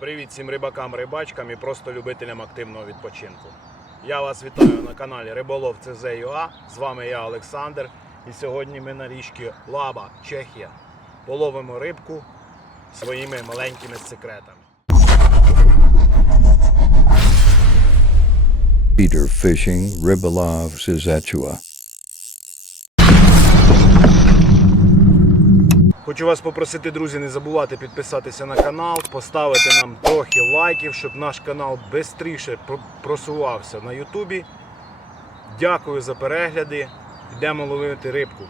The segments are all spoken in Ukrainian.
Привіт всім рибакам, рибачкам і просто любителям активного відпочинку. Я вас вітаю на каналі Риболов ЦЗ.ЮА. З вами я Олександр. І сьогодні ми на річці Лаба, Чехія. Половимо рибку своїми маленькими секретами. Peter Fishing, Ribolov, Sizetua. Хочу вас попросити, друзі, не забувати підписатися на канал, поставити нам трохи лайків, щоб наш канал швидше просувався на Ютубі. Дякую за перегляди. Йдемо ловити рибку.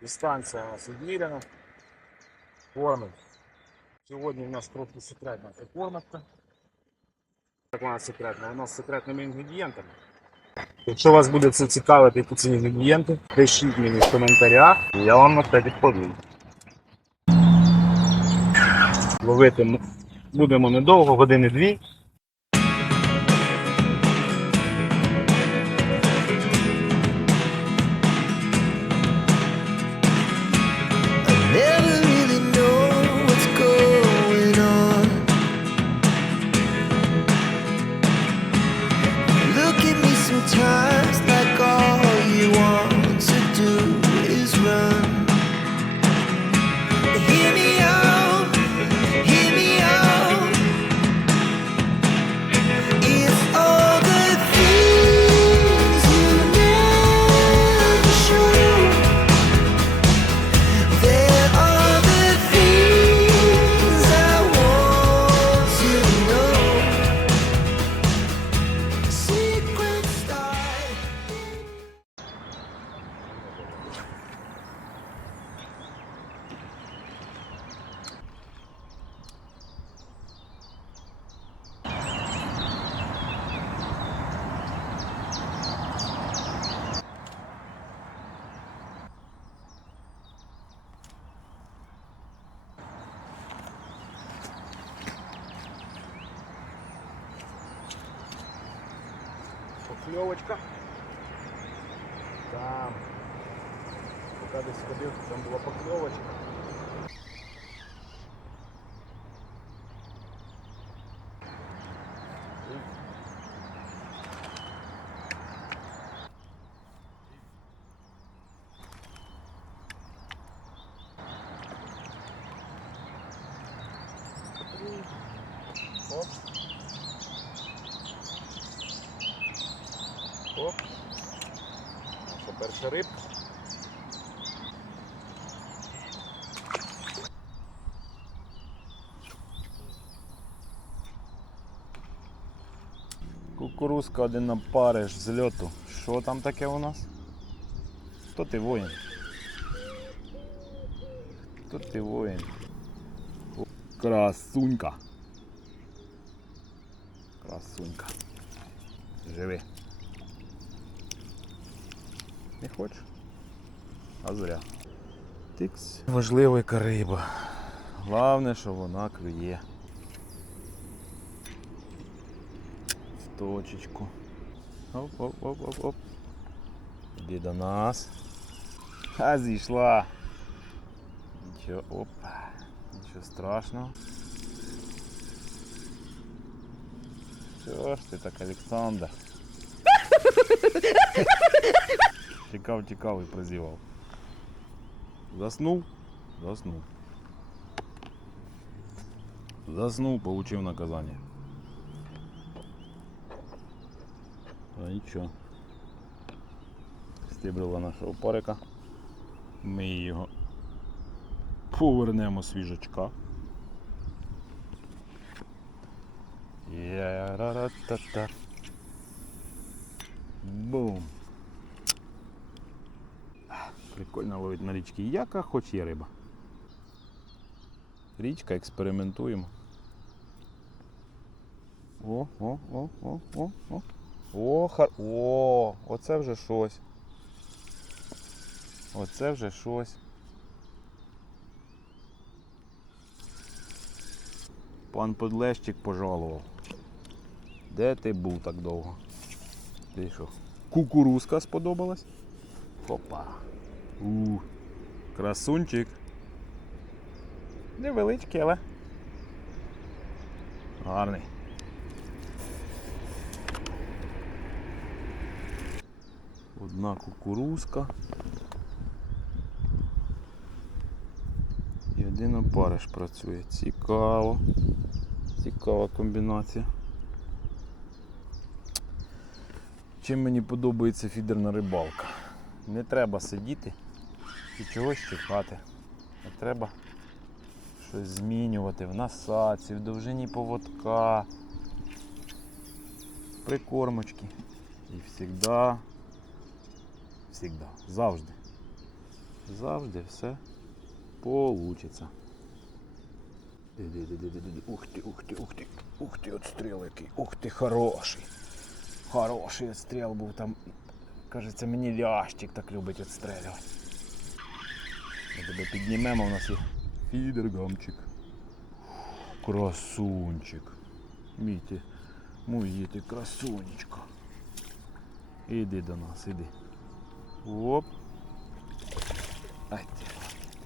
Дистанція у нас відміряна. Кормить. Сьогодні у нас трохи секретна прикормочка. Так вона секретна, вона з секретними інгредієнтами. Якщо вас буде це цікавити, ці інгредієнти, пишіть мені в коментарях, і я вам на це відповім. Ловити будемо недовго, години Там. Поки десь ходив, там була покльовочка. Оп. Оп. Наша перша рибка. Кукурузка один на париш з льоту. Що там таке у нас? Хто ти воїн? Хто ти воїн? Красунька. Красунька. Живи. Не хочеш? А зря. Тикс. Важлива яка риба. Головне, що вона клює. В точечку. Оп, оп, оп, оп, оп. Іди до нас. А зійшла. Нічого, оп. Нічого страшного. Що ж ти так, Олександр? Тікав, тікав і прозівав. Заснув? Заснув. Заснув, получив наказання. А нічого. Стібрила нашого парика. Ми його повернемо свіжачка. Я-ра-ра-та-та. Бум. Прикольно ловить на річці яка, хоч є риба. Річка, експериментуємо. О, о, о, о, о, о. О, хар... О, оце вже щось. Оце вже щось. Пан Подлещик пожалував. Де ти був так довго? Ти що? Кукурузка сподобалась? Опа. У. Красунчик. Невеличкий, але. Гарний. Одна кукурузка. І один опариш працює. Цікаво. Цікава комбінація. Чим мені подобається фідерна рибалка? Не треба сидіти і чогось чекати. Не треба щось змінювати в насадці, в довжині поводка, прикормочки. І завжди, завжди, завжди, завжди все получиться. Ух ти, ух ти, ух ти, ух ти, отстріл який, ух ти, хороший. Хороший отстріл був там. Кажеться, мені лящик так любить відстрелювати. Ми тебе піднімемо, у нас є фідергамчик. Красунчик. Мій ти, мій ти красунечко. Іди до нас, іди. Оп.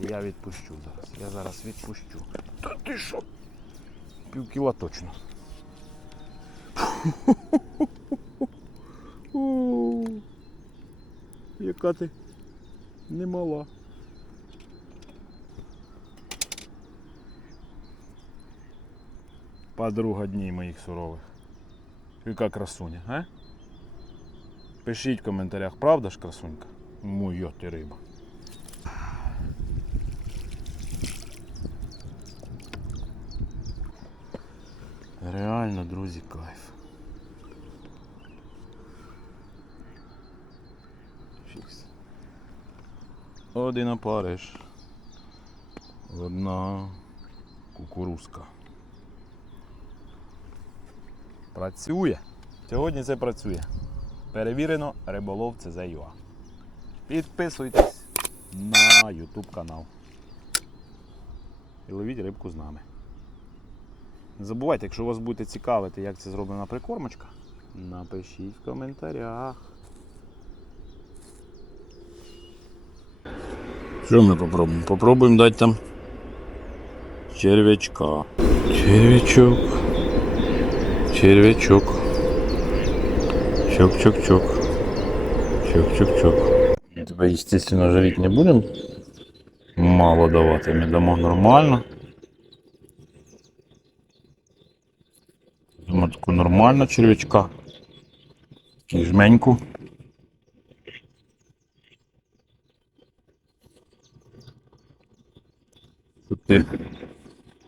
Я відпущу зараз. Я зараз відпущу. Та ти що? Пів кіла точно. Яка ти немала. Подруга дней моїх сурових. Яка красуня, а? Пишіть в коментарях, правда ж красунька? Моя ти риба. Реально, друзі, кайф. Фікс. Один опариш. Одна кукурузка. Працює. Сьогодні це працює. Перевірено риболов CZ.ua. Підписуйтесь на YouTube канал. І ловіть рибку з нами. Не забувайте, якщо вас буде цікавити, як це зроблена прикормочка, напишіть в коментарях. Що ми попробуємо? Попробуємо дати там черв'ячка. Черв'ячок. Черв'ячок. Чок-чок-чок. Чок-чок-чок. Тебе, естественно, жарить не будемо. Мало давати, ми дамо нормально. Думаю, таку нормальну черв'ячка. І жменьку. Щоб ти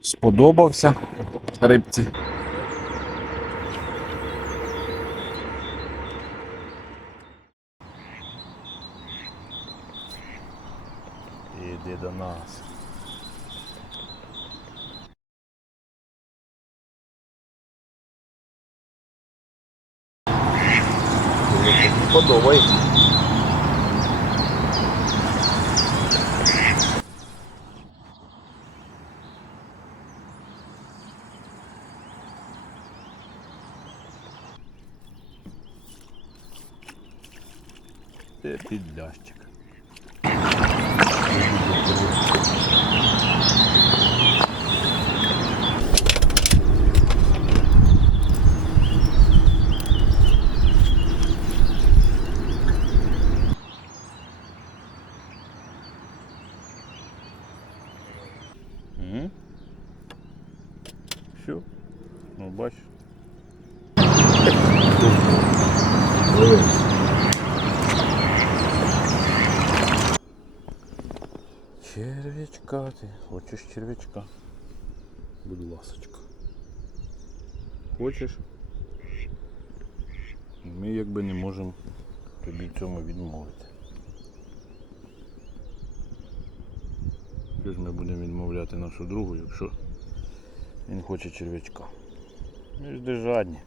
сподобався рибці. Іди до нас. Подобається. Це підлящик. М? Все. Ну, бачиш. Червячка ти. Хочеш червячка? Будь ласочка. Хочеш? Ми якби не можемо тобі цьому відмовити. Що ж ми будемо відмовляти нашу другу, якщо він хоче червячка? Ми ж де жадні.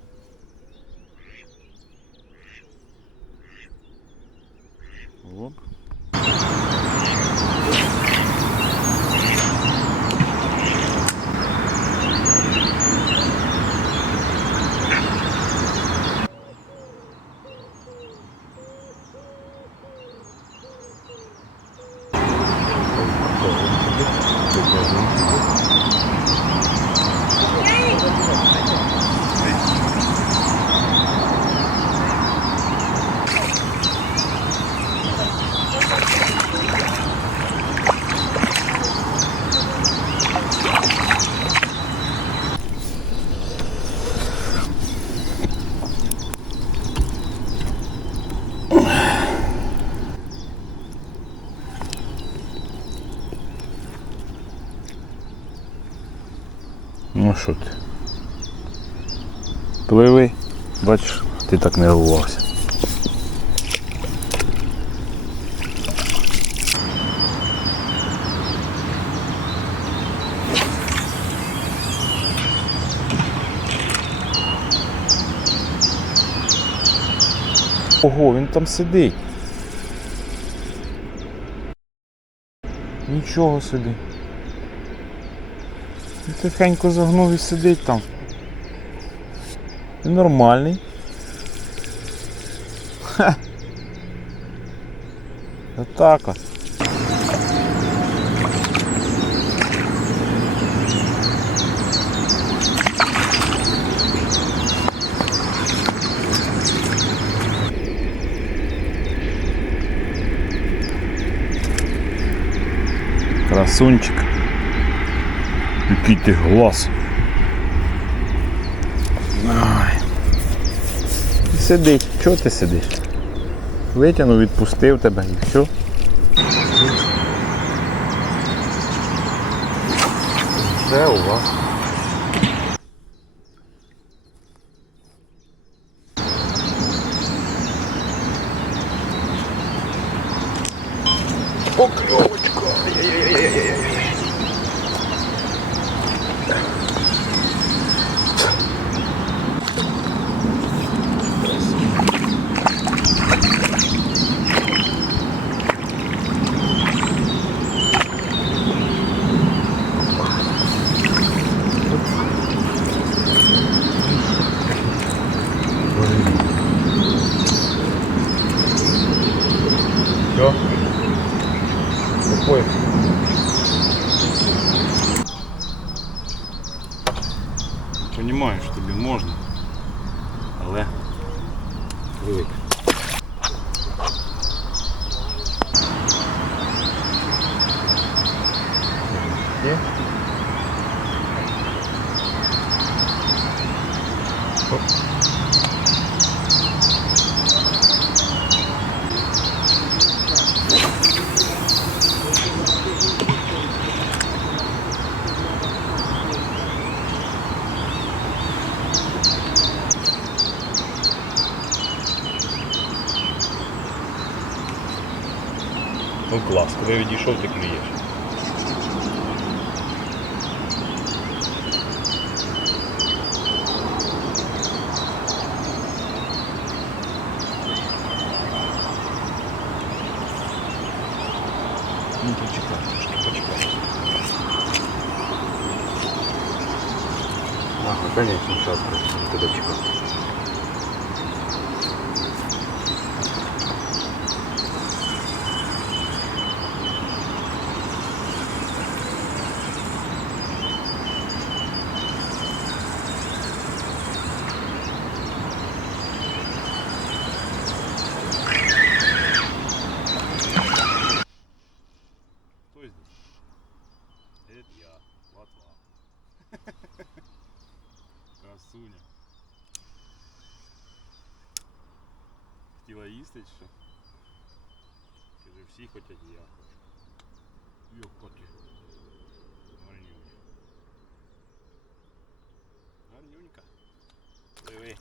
Оп. Thank. Ну що ти? Пливи. Бачиш, ти так не рвався. Ого, він там сидить. Нічого собі. Він Тихенько загнув і сидить там. Він нормальний. Ха. Отак от. Красунчик. Який ти глаз. Ай. Сидить, чого ти сидиш? Витягнув, відпустив тебе і все. Все у вас. 哥我会。Ну ласка. коли відійшов, ти клюєш. Що? Каже, всі хочуть і я хочу. Йокоти. Гарнюнь. Гарнюнька. Диви.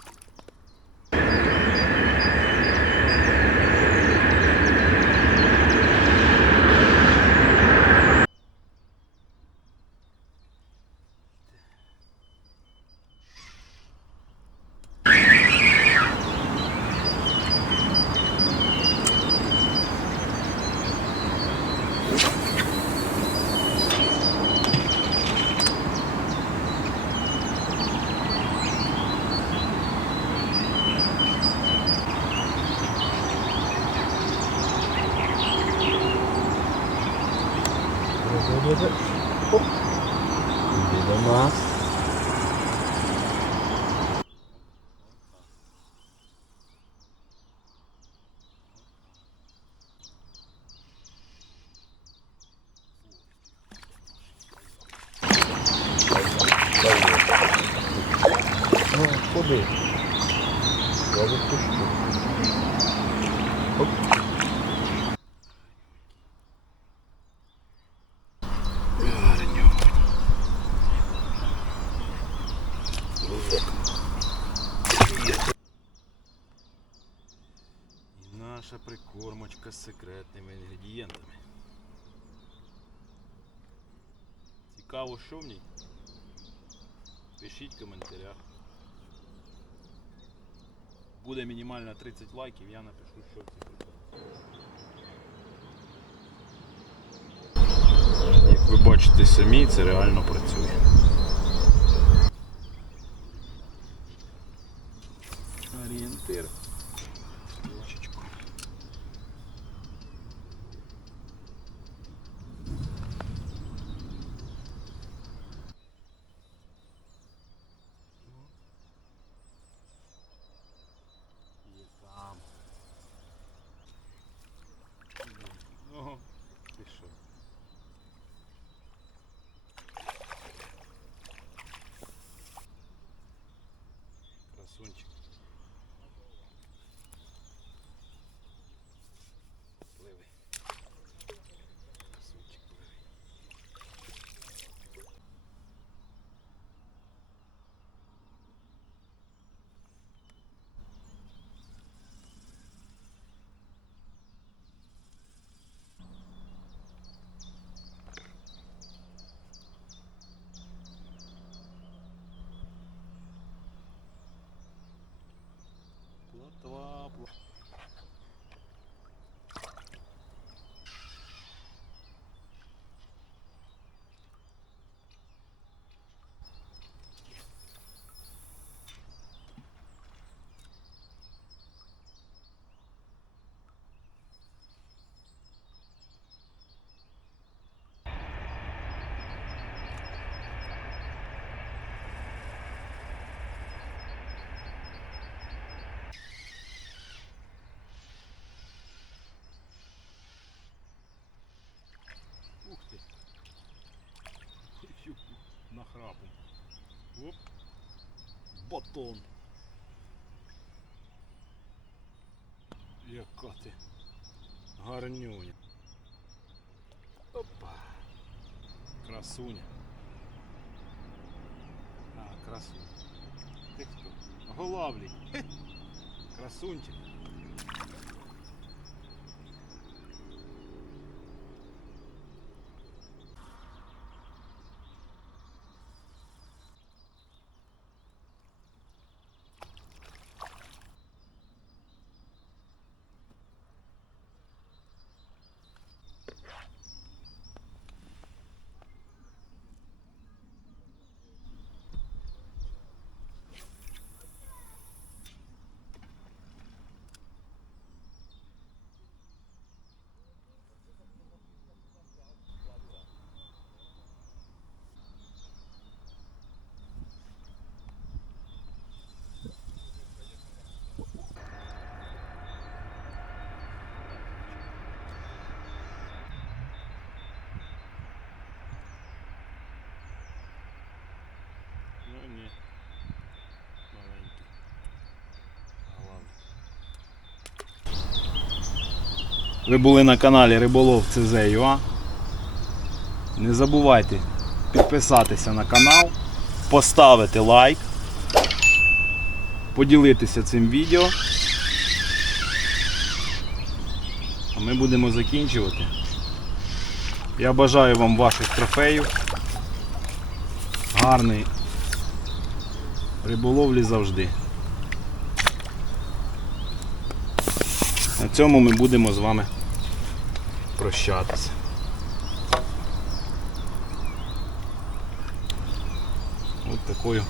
Beleza. Beleza, massa. Наша прикормочка з секретними інгредієнтами. Цікаво, що в ній? Пишіть в коментарях. Буде мінімально 30 лайків, я напишу, що в цій прикормці. Як ви бачите самі, це реально працює. Орієнтир. Оп. Батон. Яка ти гарнюня. Опа. Красуня. А, красуня. Ти хто? Голавлій. Хе. Красунчик. Ні. Маленький. Головне. Ви були на каналі Риболов CZ.ua. Не забувайте підписатися на канал, поставити лайк, поділитися цим відео. А ми будемо закінчувати. Я бажаю вам ваших трофеїв. Гарний риболовлі завжди. На цьому ми будемо з вами прощатися. Ось такою.